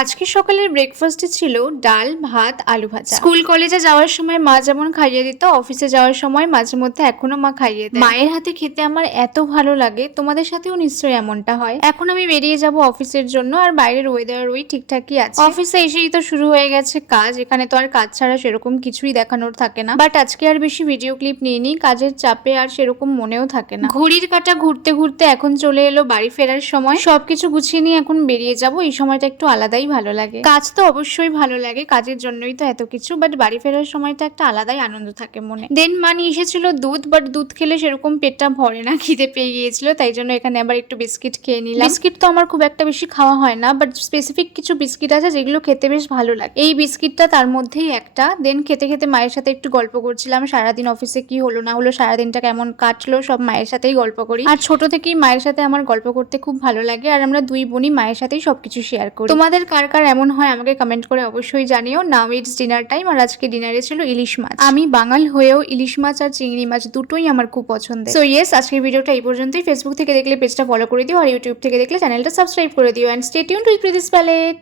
আজকে সকালের ব্রেকফাস্টে ছিল ডাল, ভাত, আলু ভাজা। স্কুল কলেজে যাওয়ার সময় মা যেমন খাইয়ে দিত, অফিসে যাওয়ার সময় মাঝে মধ্যে এখনো মা খাইয়ে দেয়। মায়ের হাতে খেতে আমার এত ভালো লাগে, তোমাদের সাথেও নিশ্চয়ই এমনটা হয়। এখন আমি বেরিয়ে যাব অফিসের জন্য, আর বাইরের ওয়েদার ওই ঠিকঠাকই আছে। অফিসে এসেই তো শুরু হয়ে গেছে কাজ। এখানে তো আর কাজ ছাড়া সেরকম কিছুই দেখানোর থাকে না, বাট আজকে আর বেশি ভিডিও ক্লিপ নিয়ে নিই, কাজের চাপে আর সেরকম মনেও থাকে না। ঘড়ির কাঁটা ঘুরতে ঘুরতে এখন চলে এলো বাড়ি ফেরার সময়। সবকিছু গুছিয়ে নিয়ে এখন বেরিয়ে যাব। এই সময়টা একটু আলাদাই ভালো লাগে। কাজ তো অবশ্যই ভালো লাগে, কাজের জন্যই তো এত কিছু, বাট বাড়ি ফেরার সময়টা একটা আলাদাই আনন্দ থাকে মনে। দেন মা নিয়ে এসেছিল দুধ, বাট দুধ খেলে সেরকম পেটটা ভরে না, খিদে পেয়ে গিয়েছিল, তাই জন্য এখানে আবার একটু বিস্কিট খেয়ে নিলাম। বিস্কিট তো আমার খুব একটা বেশি খাওয়া হয় না, বাট স্পেসিফিক কিছু বিস্কিট আছে যেগুলো খেতে বেশ ভালো লাগে। এই বিস্কিটটা তার মধ্যেই একটা। দেন খেতে খেতে মায়ের সাথে একটু গল্প করছিলাম, সারাদিন অফিসে কি হলো না হলো, সারাদিনটা কেমন কাটলো, সব মায়ের সাথেই গল্প করি। আর ছোট থেকেই মায়ের সাথে আমার গল্প করতে খুব ভালো লাগে, আর আমরা দুই বোনই মায়ের সাথেই সবকিছু শেয়ার করি। তোমাদের কার কার এমন হয় আমাকে কমেন্ট করে অবশ্যই জানিও। নাও ইটস ডিনার টাইম, আর আজকে ডিনারে ছিল ইলিশ মাছ। আমি বাঙাল হয়েও ইলিশ মাছ আর চিংড়ি মাছ দুটোই আমার খুব পছন্দের। সো ইয়েস, আজকের ভিডিওটা এই পর্যন্তই। ফেসবুক থেকে দেখলে পেজটা ফলো করে দিও, আর ইউটিউব থেকে দেখলে চ্যানেলটা সাবস্ক্রাইব করে দিও। And stay tuned with Preeti's palette.